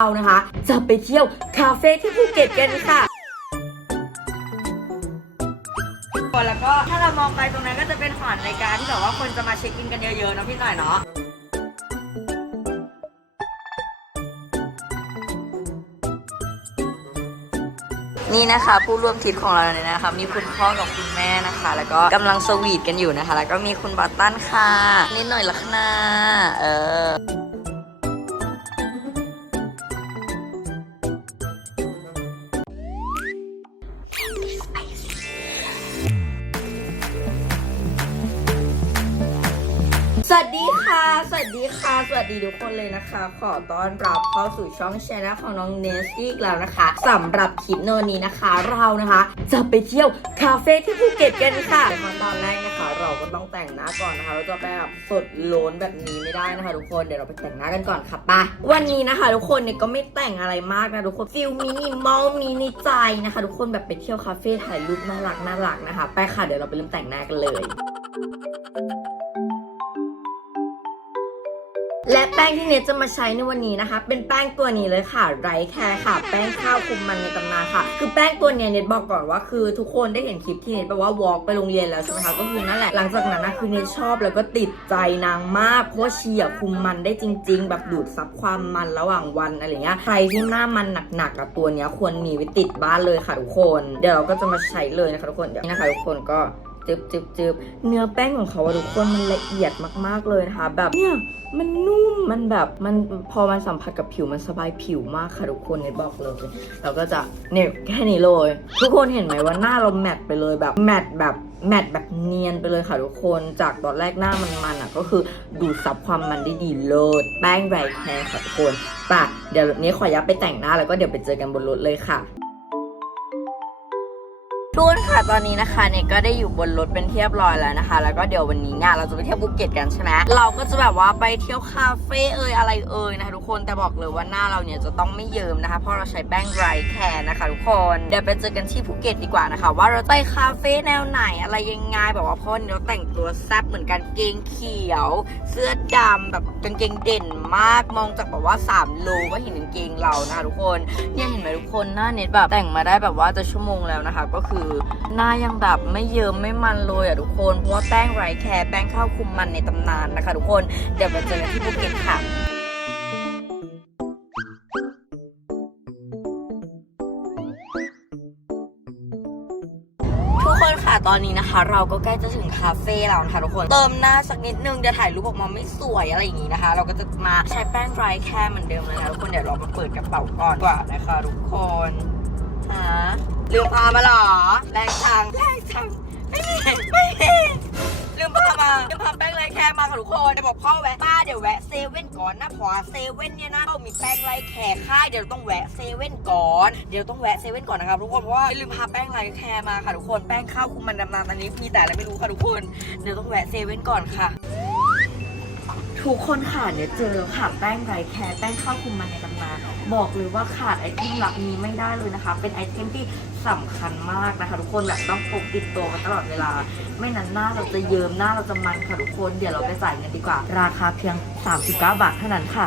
เรานะคะจะไปเที่ยวคาเฟ่ที่ภูเก็ตกันค่ะ แล้วก็ถ้าเรามองไปตรงนั้นก็จะเป็นหอนาฬิการที่แบบว่าคนจะมาเช็คอินกันเยอะๆเนอะพี่หน่อยเนาะ นี่นะคะผู้ร่วมทริปของเราเนี่ยนะคะ มีคุณพ่อกับคุณแม่นะคะ แล้วก็กำลังสวีทกันอยู่นะคะ แล้วก็มีคุณบัตตันค่ะนิดหน่อยละค่ะเออ สวัสดีค่ะ สวัสดีค่ะ สวัสดีทุกคนเลยนะคะ ขอต้อนรับเข้าสู่ช่องแชร์ของน้องเนสอีกแล้วนะคะสำหรับคลิปโนนี้นะคะ เรานะคะ จะไปเที่ยวคาเฟ่ที่ภูเก็ตกันค่ะแต่มาตอนแรกนะคะ เราก็ต้องแต่งหน้าก่อนนะคะ เราจะไปแบบสดโลนแบบนี้ไม่ได้นะคะ ทุกคน เดี๋ยวเราไปแต่งหน้ากันก่อนค่ะไปะวันนี้นะคะ ทุกคนเนี่ยก็ไม่แต่งอะไรมากนะทุกคนฟิลมินิมอลมินิใจนะคะ ทุกคนแบบไปเที่ยวคาเฟ่ถ่ายรูปน่ารักน่ารักนะคะ ไปค่ะ เดี๋ยวเราไปเริ่มแต่งหน้ากันเลย และแป้งที่เนทจะมาใช้ในวันนี้นะคะ เป็นแป้งตัวนี้เลยค่ะไรแคร์ค่ะ แป้งข้าวคุมมันในตำนานค่ะ คือแป้งตัวเนี้ยเนทบอกก่อนว่าคือทุกคนได้เห็นคลิปที่เนทแปลว่าวอล์กไปโรงเรียนแล้วใช่ไหมคะก็คือนั่นแหละหลังจากนั้นนะคือเนทชอบแล้วก็ติดใจนางมากเพราะเชียคุมมันได้จริง ๆ แบบดูดซับความมันระหว่างวันอะไรเงี้ยใครที่หน้ามันหนักๆกับตัวเนี้ยควรมีไว้ติดบ้านเลยค่ะทุกคน เดี๋ยวเราก็จะมาใช้เลยนะคะทุกคนเดี๋ยวนี้นะคะทุกคนก็ จึบจึบจึบเนื้อแป้งของเขาอะทุกคนมันละเอียดมากๆเลยนะคะ แบบเนี่ยมันนุ่มมันแบบมันพอมันสัมผัสกับผิวมันสบายผิวมากค่ะทุกคนเนี่ยบอกเลยเราก็จะเนี่ยแค่นี้เลย ทุกคนเห็นไหมว่าหน้าเราแมตต์ไปเลยแบบแมตต์แบบแมตต์แบบเนียนไปเลยค่ะทุกคนจากตอนแรกหน้ามันมันอะก็คือดูดซับความมันได้ดีเลิศแป้งไรแคร์ค่ะทุกคนป่ะเดี๋ยวนี้ขอยับไปแต่งหน้าแล้วก็เดี๋ยวไปเจอกันบนรถเลยค่ะ ทุกคนค่ะตอนนี้นะคะเนี่ยก็ได้อยู่บนรถเป็นเรียบร้อยแล้วนะคะ แล้วก็เดี๋ยววันนี้เนี่ยเราจะไปเที่ยวภูเก็ตกันใช่ไหมเราก็จะแบบว่าไปเที่ยวคาเฟ่เอ่ยอะไรเอ่ยนะคะทุกคนแต่บอกเลยว่าหน้าเราเนี่ยจะต้องไม่เยิ้มนะคะเพราะเราใช้แป้งไรแคร์นะคะ ทุกคนเดี๋ยวไปเจอกันที่ภูเก็ตดีกว่านะคะ ว่าเราไปคาเฟ่แนวไหนอะไรยังไงแบบว่าเพราะวันนี้เราแต่งตัวแซ่บเหมือนกันเกงเขียว เสื้อดำแบบกางเกงเด่นมากมองจากแบบว่า3โลก็เห็นกางเกงเรานะคะทุกคนเนี่ยเห็นไหมทุกคนหน้าเน็ตแบบแต่งมาได้แบบว่าจะชั่วโมงแล้วนะคะ ก็คือหน้ายังแบบไม่เยิ้มไม่มันเลยอะทุกคน เพราะว่าแป้งไรแคร์แป้งข้าวคุมมันในตำนานนะคะทุกคน เดี๋ยวไปเจอกันที่ภูเก็ตค่ะทุกคนค่ะตอนนี้นะคะ เราก็ใกล้จะถึงคาเฟ่แล้วนะคะทุกคนเติมหน้าสักนิดนึงเดี๋ยวถ่ายรูปออกมาไม่สวยอะไรอย่างนี้นะคะ เราก็จะมาใช้แป้งไรแคร์เหมือนเดิมเลยนะทุกคนเดี๋ยวเรามาเปิดกระเป๋าก่อนกว่านะคะทุกคน ฮะลืมพามาเหรอ แรงจังแรงจังไม่มีไม่มีลืมพามาลืมพาแป้งไรแคร์มาค่ะทุกคนเดี๋ยวบอกพ่อแวะป้าเดี๋ยวแวะเซเว่นก่อนนะเพอเซเว่นเนี่ยนะเขามีแป้งไรแคร์ค่ายเดี๋ยวต้องแวะเซเว่นก่อน เดี๋ยวต้องแวะเซเว่นก่อนนะครับทุกคนเพราะว่าอย่าลืมพาแป้งไรแคร์มาค่ะทุกคนแป้งข้าวคุมมันดำนานอันนี้มีแต่อะไรไม่รู้ค่ะทุกคนเดี๋ยวต้องแวะเซเว่นก่อนค่ะทุกคนค่ะเนี่ยเจอแล้วค่ะแป้งไรแคร์แป้งข้าวคุมมันในตำนาน บอกเลยว่าขาดไอเทมหลักนี้ไม่ได้เลยนะคะ เป็นไอเทมที่สำคัญมากนะคะ ทุกคนแบบต้องพกติดตัวกันตลอดเวลา ไม่นั้นหน้าเราจะเยิ้มหน้าเราจะมันค่ะทุกคน เดี๋ยวเราไปจ่ายเงินดีกว่า ราคาเพียง 39 บาทเท่านั้นค่ะ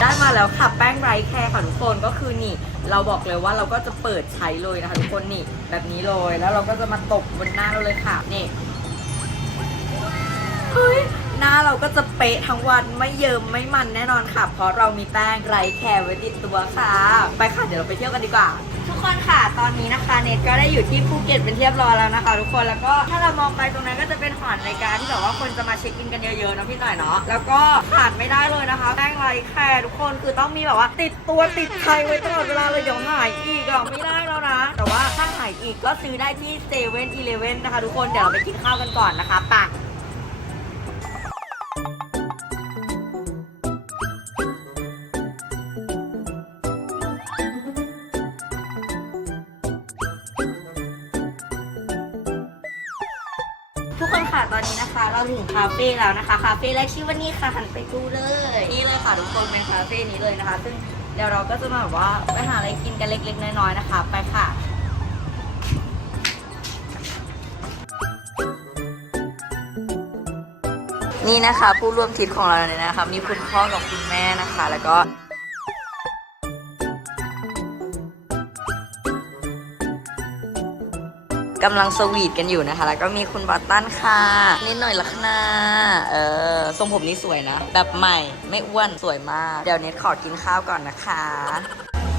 ได้มาแล้วค่ะแป้งไรแคร์ค่ะทุกคนก็คือนี่ เราบอกเลยว่าเราก็จะเปิดใช้เลยนะคะ ทุกคนนี่แบบนี้เลยแล้วเราก็จะมาตบบนหน้าเราเลยค่ะนี่ เราก็จะเป๊ะทั้งวันไม่เยิมไม่มันแน่นอนค่ะ เพราะเรามีแป้งไรแคร์ไว้ติดตัวค่ะ ไปค่ะ เดี๋ยวเราไปเที่ยวกันดีกว่า ทุกคนค่ะ ตอนนี้นะคะเนทก็ได้อยู่ที่ภูเก็ตเป็นที่เรียบร้อยแล้วนะคะ ทุกคนแล้วก็ถ้าเรามองไปตรงนั้นก็จะเป็นหอนาฬิการที่แบบว่าคนจะมาเช็คอินกันเยอะๆนะพี่หน่อยเนาะแล้วก็ขาดไม่ได้เลยนะคะ แป้งไรแคร์ทุกคนคือต้องมีแบบว่า ติดตัวติดใครไว้ตลอดเวลาเลยเดี๋ยวหายอีกอะไม่ได้แล้วนะ แต่ว่าถ้าหายอีกก็ซื้อได้ที่เซเว่นอีเลเว่นนะคะ ทุกคนเดี๋ยวเราไปกินข้าวกันก่อนนะคะปะ ค่ะ ตอนนี้นะคะเราถึงคาเฟ่แล้วนะคะ คาเฟ่แรกชื่อว่านี่ค่ะหันไปดูเลย นี่เลยค่ะทุกคนเป็นคาเฟ่นี้เลยนะคะ ซึ่งเดี๋ยวเราก็จะมาแบบว่าไปหาอะไรกินกันเล็กๆน้อยๆนะคะ ไปค่ะนี่นะคะ ผู้ร่วมทริปของเราเนี่ยนะคะ มีคุณพ่อกับคุณแม่นะคะ แล้วก็ กำลังสวีทกันอยู่นะคะ แล้วก็มีคุณบัตตันค่ะ นิดหน่อยละค่ะเออทรงผมนี้สวยนะ แบบใหม่ไม่อ้วนสวยมาก เดี๋ยวเน็ตขอกินข้าวก่อนนะคะ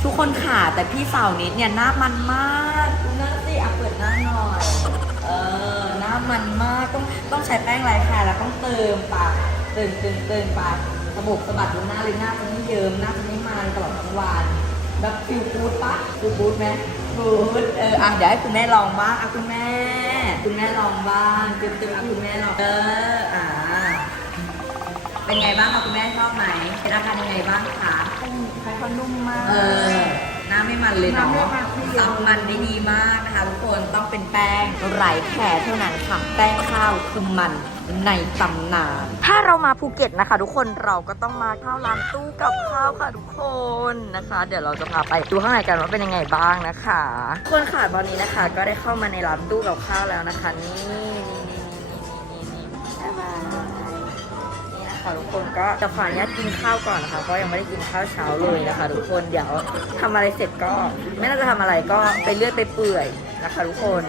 ทุกคนค่ะ แต่พี่สาวนิดเนี่ยหน้ามันมากดูหน้าสิอะเปิดหน้าหน่อย เออหน้ามันมากต้องต้องใช้แป้งลายแคร์แล้วต้องเติมปากเติมเติมเติมปากสะบกสะบัดบนหน้าเลยหน้าจะไม่เยิ้มหน้าจะไม่มันตลอดทั้งวัน แบบฟิลกูดปะฟิลกูดไหมกูดเอออะเดี๋ยวให้คุณแม่ลองบ้างอะคุณแม่ คุณแม่ลองบ้างตึมตึมอะคุณแม่ลองเอออะเป็นไงบ้างคะคุณแม่ชอบไหมเป็นอาการยังไงบ้างคะใช้เขานุ่มมาก เออหน้าไม่มันเลยเนาะหน้าไม่มันไม่เยอะซับมันได้ดีมากนะคะทุกคนต้องเป็นแป้งไร้แคร์เท่านั้นค่ะแป้งข้าวคือมัน ในตำนาน ถ้าเรามาภูเก็ตนะคะ ทุกคนเราก็ต้องมาข้าวร้านตู้กับข้าวค่ะทุกคนนะคะ เดี๋ยวเราจะพาไปดูข้างในกันว่าเป็นยังไงบ้างนะคะทุกคนค่ะตอนนี้นะคะ ก็ได้เข้ามาในร้านตู้กับข้าวแล้วนะคะนี่นี่นี่นี่นี่นี่บ๊ายบายนี่นะทุกคนก็จะขออนุญาตกินข้าวก่อนนะคะเพราะยังไม่ได้กินข้าวเช้าเลยนะคะ ทุกคนเดี๋ยวทำอะไรเสร็จก็ ไม่น่าจะทำอะไรก็ไปเลื่อยไปเปื่อย นะคะทุกคน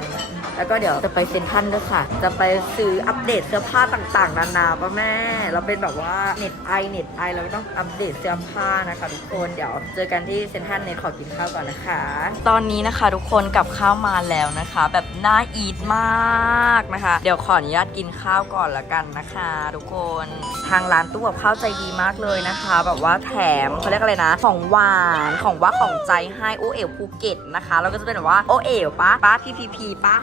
แล้วก็เดี๋ยวจะไปเซ็นทรัลด้วยค่ะ จะไปซื้ออัปเดตเสื้อผ้าต่างๆ นานาป่ะแม่ เราเป็นแบบว่าเน็ตไอเน็ตไอเราก็ต้องอัปเดตเสื้อผ้านะคะทุกคน เดี๋ยวเจอกันที่เซ็นทรัลเน็ตขอกินข้าวก่อนนะคะ ตอนนี้นะคะทุกคนกับข้าวมาแล้วนะคะ แบบน่าอีทมากนะคะ เดี๋ยวขออนุญาตกินข้าวก่อนละกันนะคะ ทุกคนทางร้านตู้กับข้าวใจดีมากเลยนะคะ แบบว่าแถมเขาเรียกอะไรนะ ของหวานของว่าของใจให้โอเอ๋วภูเก็ตนะคะแล้วก็จะเป็นแบบว่าโอเอ๋วปะป้าพีพีพีปะ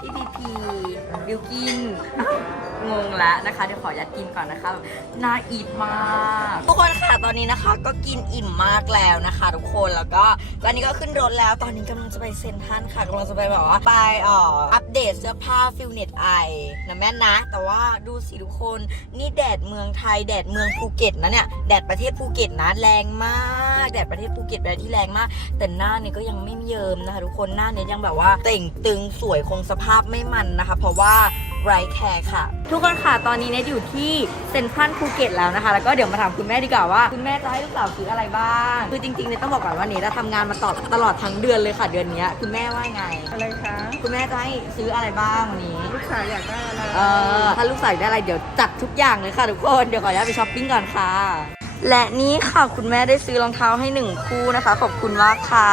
พีพีพีบิวกิน แล้วนะคะเดี๋ยวขออนุญาตกินก่อนนะคะแบบน่าอีทมาก ทุกคนค่ะตอนนี้นะคะก็กินอิ่มมากแล้วนะคะ ทุกคนแล้วก็ตอนนี้ก็ขึ้นรถแล้วตอนนี้กำลังจะไปเซ็นทรัลค่ะกำลังจะไปแบบว่าไปเอ่ออัปเดตเสื้อผ้าฟิลเน็ตไอนะแม่นะ แต่ว่าดูสิทุกคนนี่แดดเมืองไทยแดดเมืองภูเก็ตนะเนี่ยแดดประเทศภูเก็ตนะแรงมากแดดประเทศภูเก็ตเป็นอะไรที่แรงมาก แต่หน้าเนี่ยก็ยังไม่เยิมนะคะ ทุกคนหน้าเนี่ยยังแบบว่าเต่งตึงสวยคงสภาพไม่มันนะคะ เพราะว่า ไรแคร์ค่ะ ทุกคนค่ะตอนนี้เนี่ยอยู่ที่เซ็นทรัลภูเก็ตแล้วนะคะ แล้วก็เดี๋ยวมาถามคุณแม่ดีกว่าว่า คุณแม่จะให้ลูกสาวซื้ออะไรบ้าง คือจริงๆเนี่ยต้องบอกก่อนว่าเนี่ยเราทำงานมาตลอดตลอดทั้งเดือนเลยค่ะเดือนเนี้ยคุณแม่ว่าไง อะไรคะ คุณแม่จะให้ซื้ออะไรบ้างวันนี้ลูกสาวอยากได้อะไร เออถ้าลูกสาวอยากได้อะไรเดี๋ยวจัดทุกอย่างเลยค่ะทุกคนเดี๋ยวขออนุญาตไปช้อปปิ้งก่อนค่ะ และนี่ค่ะคุณแม่ได้ซื้อรองเท้าให้หนึ่งคู่นะคะ ขอบคุณมากค่ะ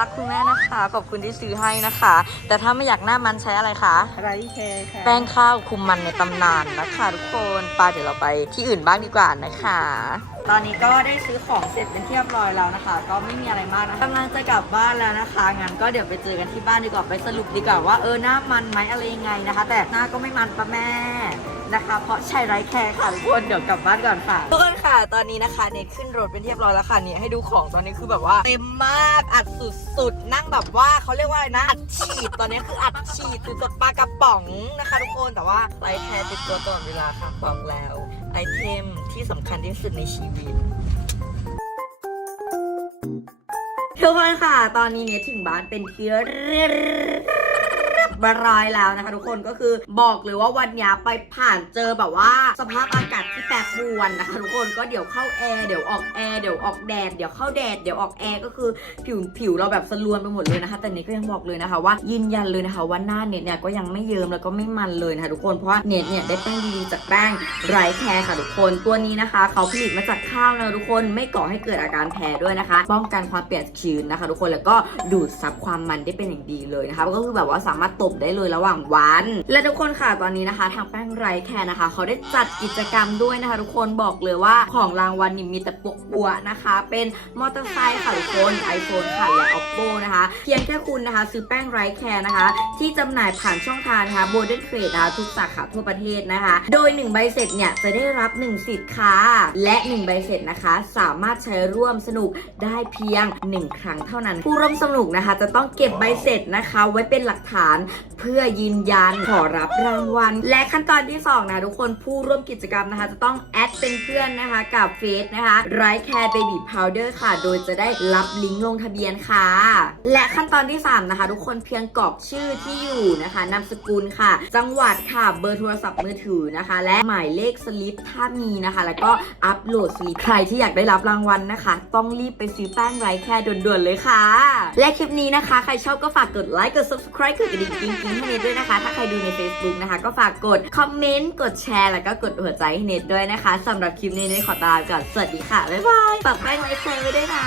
รักคุณแม่นะคะ ขอบคุณที่ซื้อให้นะคะ แต่ถ้าไม่อยากหน้ามันใช้อะไรคะไรแคร์ค่ะแป้งข้าวคุมมันในตำนานนะคะทุกคนไปเดี๋ยวเราไปที่อื่นบ้างดีกว่านะคะ ตอนนี้ก็ได้ซื้อของเสร็จเป็นที่เรียบร้อยแล้วนะคะ ก็ไม่มีอะไรมากนะกำลังจะกลับบ้านแล้วนะคะงั้นก็เดี๋ยวไปเจอกันที่บ้านดีกว่าไปสรุปดีกว่าว่าเออหน้ามันไหมอะไรยังไงนะคะ แต่หน้าก็ไม่มันปะแม่ นะคะ เพราะใช้ไร้แคร์ค่ะทุกคนเดี๋ยวกลับบ้านก่อนค่ะทุกคนค่ะตอนนี้นะคะเนทขึ้นรถเป็นเรียบร้อยแล้วค่ะเนี่ยให้ดูของตอนนี้คือแบบว่าเต็มมากอัดสุดๆนั่งแบบว่าเขาเรียกว่าอะไรนะอัดฉีดตอนนี้คืออัดฉีดสุดๆปลากระป๋องนะคะ ทุกคนแต่ว่าไร้แคร์ติดตัวตลอดเวลาค่ะบอกแล้วไอเทมที่สำคัญที่สุดในชีวิตทุกคนค่ะ ตอนนี้เนี่ยถึงบ้านเป็นที่เรีย บร้อยแล้วนะคะทุกคนก็คือบอกเลยว่าวันนี้ไปผ่านเจอแบบว่า สภาพอากาศที่แปรปรวนนะคะทุกคนก็เดี๋ยวเข้าแอร์เดี๋ยวออกแอร์เดี๋ยวออกแดดเดี๋ยวเข้าแดดเดี๋ยวออกแอร์ก็คือผิวผิวเราแบบสลวนไปหมดเลยนะคะ แต่เน็ตก็ยังบอกเลยนะคะว่ายืนยันเลยนะคะว่าหน้าเน็ตเนี่ยก็ยังไม่เยิ้มแล้วก็ไม่มันเลยนะคะทุกคนเพราะว่าเน็ตเนี่ยได้แป้งดีจากแป้งไรแคร์ค่ะทุกคนตัวนี้นะคะ เขาผลิตมาจากข้าวนะทุกคนไม่ก่อให้เกิดอาการแพ้ด้วยนะคะ ป้องกันความเปียกชื้นนะคะ ทุกคนแล้วก็ดูดซับความมันได้เป็นอย่างดีเลยนะคะก็คือแบบว่าสามารถตบได้เลยระหว่างวัน และทุกคนค่ะตอนนี้นะคะ ทางแป้งไรแคร์นะคะ เขาได้จัดกิจกรรมด้วยนะคะ ทุกคนบอกเลยว่าของรางวัลนี่มีแต่ปกปัวนะคะ เป็นมอเตอร์ไซค์ค่ะทุกคน iPhone ค่ะและ Oppo นะคะ เพียงแค่คุณนะคะ ซื้อแป้งไรแคร์นะคะ ที่จำหน่ายผ่านช่องทางนะคะ b o l d e n Trade นะคะทุกสาขาทั่วประเทศนะคะ โดย 1 ใบเสร็จเนี่ยจะได้รับ 1 สิทธิ์ค่ะและ 1 ใบเสร็จนะคะ สามารถใช้ร่วมสนุกได้เพียง 1 ครั้งเท่านั้น ผู้ร่วมสนุกนะคะ จะต้องเก็บใบเสร็จนะคะ ไว้เป็นหลักฐานเพื่อยืนยันขอรับรางวัล และขั้นตอนที่สองนะทุกคนผู้ร่วมกิจกรรมนะคะ จะต้องแอดเป็นเพื่อนนะคะ กับเฟซนะคะไรแคร์เบบี้พาวเดอร์ค่ะ โดยจะได้รับลิงก์ลงทะเบียนค่ะ และขั้นตอนที่ 3 นะคะ ทุกคนเพียงกรอกชื่อที่อยู่นะคะนามสกุลค่ะ จังหวัดค่ะเบอร์โทรศัพท์มือถือนะคะ และหมายเลขสลิปถ้ามีนะคะ แล้วก็อัปโหลดสลิปใครที่อยากได้รับรางวัลนะคะ ต้องรีบไปซื้อแป้งไรแคร์ด่วนๆเลยค่ะ และคลิปนี้นะคะ ใครชอบก็ฝากกดไลค์กด subscribe กดกระดิ่งกิ๊งๆให้เนทด้วยนะคะ ถ้าใครดูใน Facebook นะคะ ก็ฝากกดคอมเมนต์ กดแชร์ แล้วก็กดหัวใจให้เนทด้วยนะคะสำหรับคลิปนี้เนทขอตลาไปก่อน สวัสดีค่ะ บ๊ายบายฝากแป้งไรแคร์ไว้ด้วยนะ